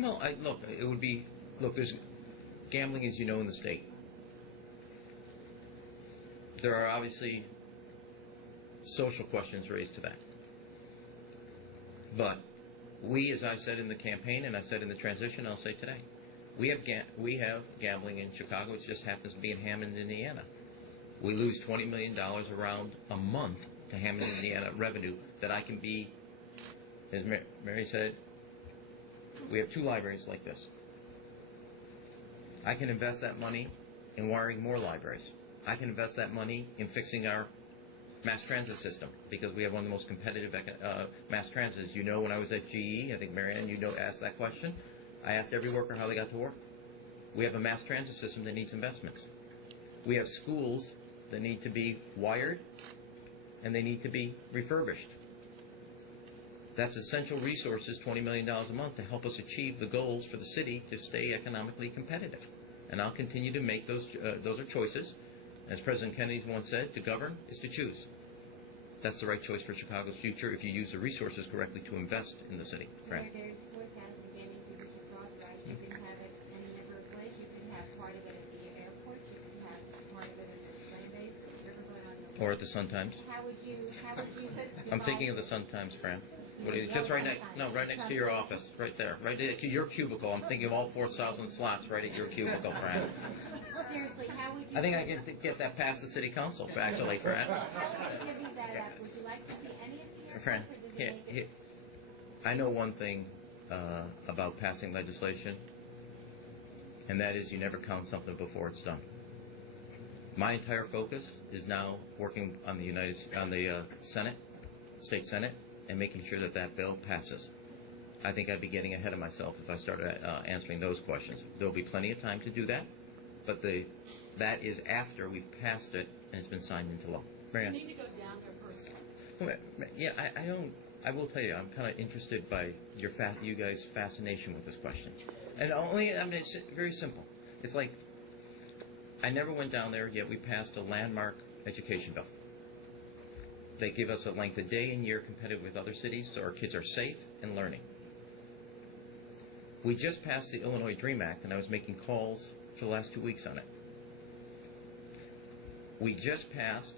No, look, it would be, look, there's gambling, as you know, in the state. There are obviously social questions raised to that. But we, as I said in the campaign, and I said in the transition, I'll say today, we have gambling in Chicago. It just happens to be in Hammond, Indiana. We lose $20 million around a month to Hammond, Indiana revenue that I can be, as Mary said, we have 2 libraries like this. I can invest that money in wiring more libraries. I can invest that money in fixing our mass transit system because we have one of the most competitive mass transits. You know, when I was at GE, I think Marianne, asked that question. I asked every worker how they got to work. We have a mass transit system that needs investments. We have schools that need to be wired and they need to be refurbished. That's essential resources, $20 million a month, to help us achieve the goals for the city to stay economically competitive. And I'll continue to make those are choices. As President Kennedy once said, to govern is to choose. That's the right choice for Chicago's future if you use the resources correctly to invest in the city. Fran. There's 4,000 gaming positions authorized. You can have it in a number of ways. You can have part of it at the airport. You can have part of it at the train base. Or at the Sun-Times. How would you I'm thinking of the Sun-Times, Fran. Just right next to your office, right there, right at your cubicle. I'm thinking of all 4,000 slots right at your cubicle, Fran. Seriously, how would you? I think I can get that past the city council, actually, Fran. How would you give that up? Would you like to see any of the Fran, I know one thing about passing legislation, and that is you never count something before it's done. My entire focus is now working on the Senate, state Senate, and making sure that bill passes. I think I'd be getting ahead of myself if I started answering those questions. There'll be plenty of time to do that, but that is after we've passed it and it's been signed into law. You need to go down there personally. Yeah, I will tell you, I'm kind of interested by you guys' fascination with this question. And it's very simple. It's like, I never went down there, yet we passed a landmark education bill. They give us a length of day and year competitive with other cities so our kids are safe and learning. We just passed the Illinois DREAM Act, and I was making calls for the last 2 weeks on it. We just passed,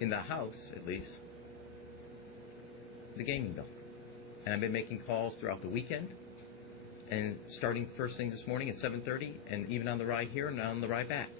in the House at least, the gaming bill. And I've been making calls throughout the weekend, and starting first thing this morning at 7:30, and even on the ride here and on the ride back.